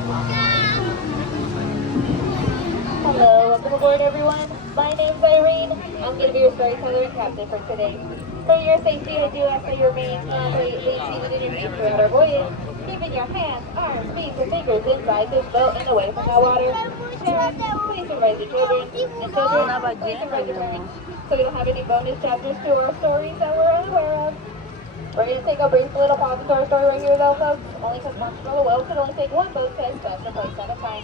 Hello, welcome aboard everyone. My name's Irene. I'm going to be your storyteller and captain for today. For your safety, I do ask that you remain completely seated in your seat throughout our voyage, keeping your hands, arms, feet, and fingers inside this boat and away from the water. Parents, please supervise your children, and children, please supervise your parents, so we don't have any bonus chapters to our stories that we're unaware of. We're going to take a brief little pause to our story right here though, folks, only because Marshmallow Well could only take one boat test best a place at a time.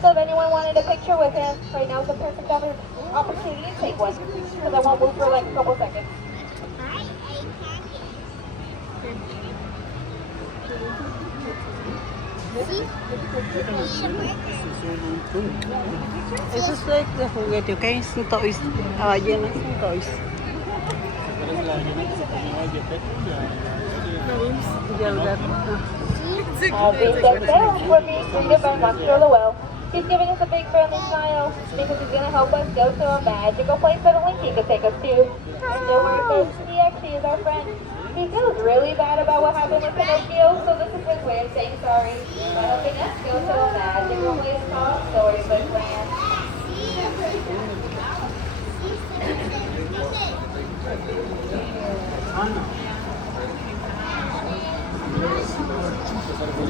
So if anyone wanted a picture with him, right now is the perfect opportunity to take one, because I won't move for like a couple seconds. Eso es de juguete, ¿ok? Son toys. La ballena son toys. Being decked out, we're being greeted by Monster Well. He's giving us a big friendly smile because he's going to help us go to a magical place that only he could take us to. And don't worry folks, he actually is our friend. He feels really bad about what happened with Pinocchio, so this is his way of saying sorry by helping us go to a magical place called Storybook Land.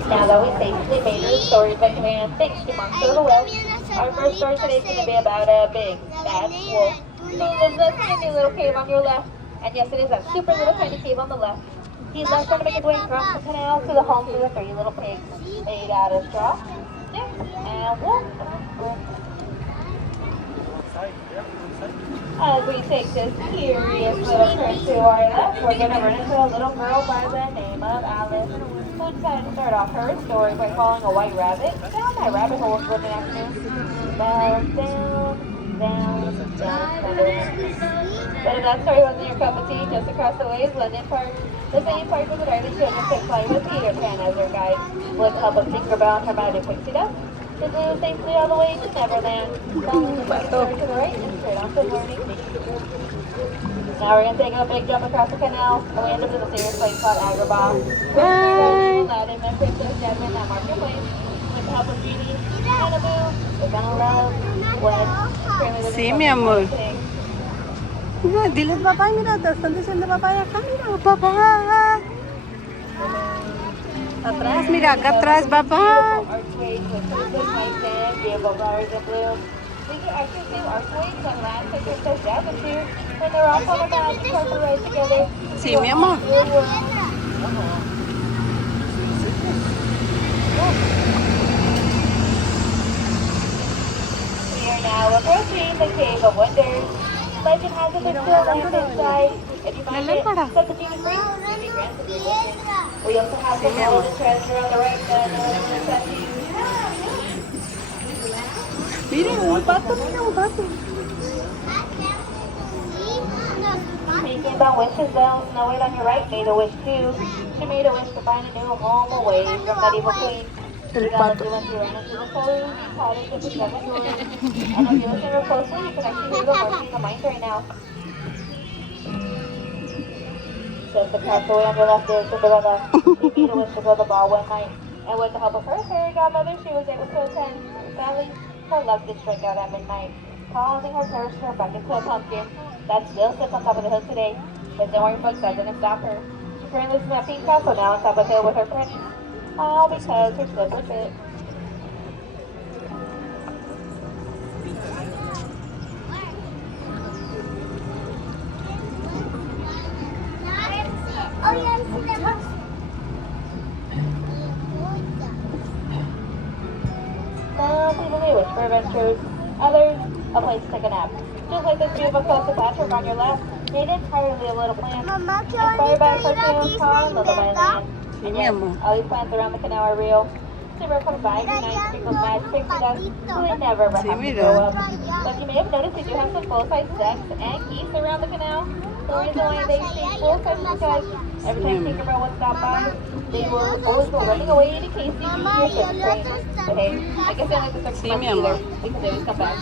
Now that we safely made it to Storybook Land, thanks to Monster the Well, our first story today is going to be about a big, bad wolf. He lives in a tiny little cave on your left, and yes, it is a super little tiny cave on the left. He's now trying to make his way across the canal to the homes of the 3 little pigs, made out of straw, sticks, and wool. As we take this curious little trip to our left, we're going to run into a little girl by the name of Alice, who decided to start off her story by following a white rabbit down that rabbit hole for the afternoon. Down, down, down. But if that story wasn't your cup of tea, just across the way is London Park. The same park where the darling children take flight with Peter Pan as their guide, with the help of Tinkerbell and her magic pixie dust. They flew safely all the way to Neverland, following the bus to the right and straight on to Learning. Now we're going to take a big jump across the canal, and we end up in a serious place called Agrabah. We're Aladdin and Princess Jasmine at Marketplace, with the help of Genie, Annabelle, we're gonna love, what, Sí, mi amor. Mira, diles papá, mira, te están diciendo papá acá, mira, papá. Atrás, mira, acá atrás, papá. We can actually do archways and land to Princess Jasmine too, and they're all on a magic carpet ride together. Sí, mi amor. We are now approaching the Cave of Wonders. Legend has it there's still land inside. If you find it, set the genie free. Maybe granted your wishes. We also have the golden treasure on the right side of the statue. Mira, un pato, mira, un pato. Speaking about wishes though, Snow White on your right made a wish too. She made a wish to find a new home away from that evil queen. El pato. And if you listen real closely, you can actually hear the working in the mind right now. Just across the way on your left is Cinderella. She made a wish to build a ball one night. And with the help of her fairy godmother, she was able to attend. Sadly, her luck did strike out at midnight, causing her parents to turn back into a pumpkin that still sits on top of the hill today. But don't worry folks, that didn't stop her. She currently lives in that pink castle now on top of the hill with her prince. All because her slipper fit. Some people may wish for adventures, others a place to take a nap. Just like this beautiful coastal patchwork on your left, made entirely of little plants, inspired by a cartoon called Lullaby Land. And yes, all these plants around the canal are real. Super comes by every night, sprinkles magic pixie dust, so they never ever have to grow up. But you may have noticed they do have some full-size decks and keys around the canal. The reason why they stay full-size is because every time Tinkerbell would stop by, they will always go running away in case they use your circus train. But hey, I guess they don't like the circus monkey either, because they always come back.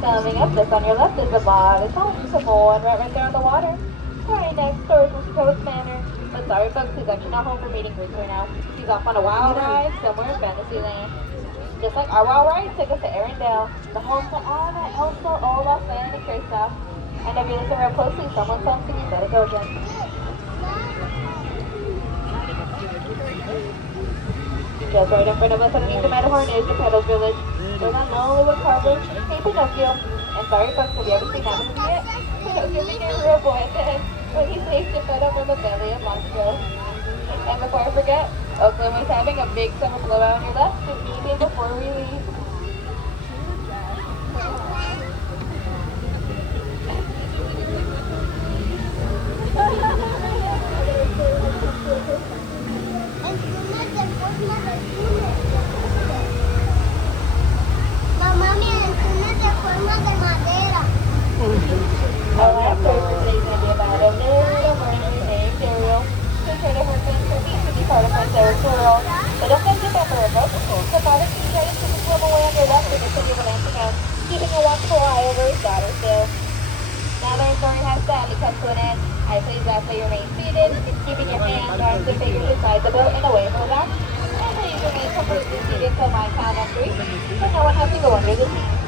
Coming up, just on your left is the modest home, simple one right there on the water. Right next door is Mr. Toad's Manor. But sorry folks, he's actually not home for meeting groups right now. He's off on a wild ride somewhere in Fantasyland. Just like our wild ride took us to Arendelle, the home to Anna, Elsa, Olaf, Anne, and Kristoff. And if you listen real closely, someone's song singing Better Go Again. Just right in front of us underneath the Matterhorn is the Petals Village. We're not lonely with Carver, hey Pinocchio. And sorry folks, have you ever seen Hamilton yet? Pinocchio became a real boy at the end when he saved the photo from the belly of Monstro. And before I forget, Oakland was having a big summer blowout on your left to meet him before we leave. Our last story for today is going to be about a little mermaid named Ariel who tried to her friends for being to be part of Prince Eric's world. But don't get too pepper about it. The father can try to swim away on your left in the city of Atlantica, keeping a watchful eye over his daughter still. Now their story has sadly come to an end. I please ask that you remain seated, keeping your hands, arms, and fingers inside the boat and away from the back. And please remain completely seated until my count of 3, so no one has to go under the seat.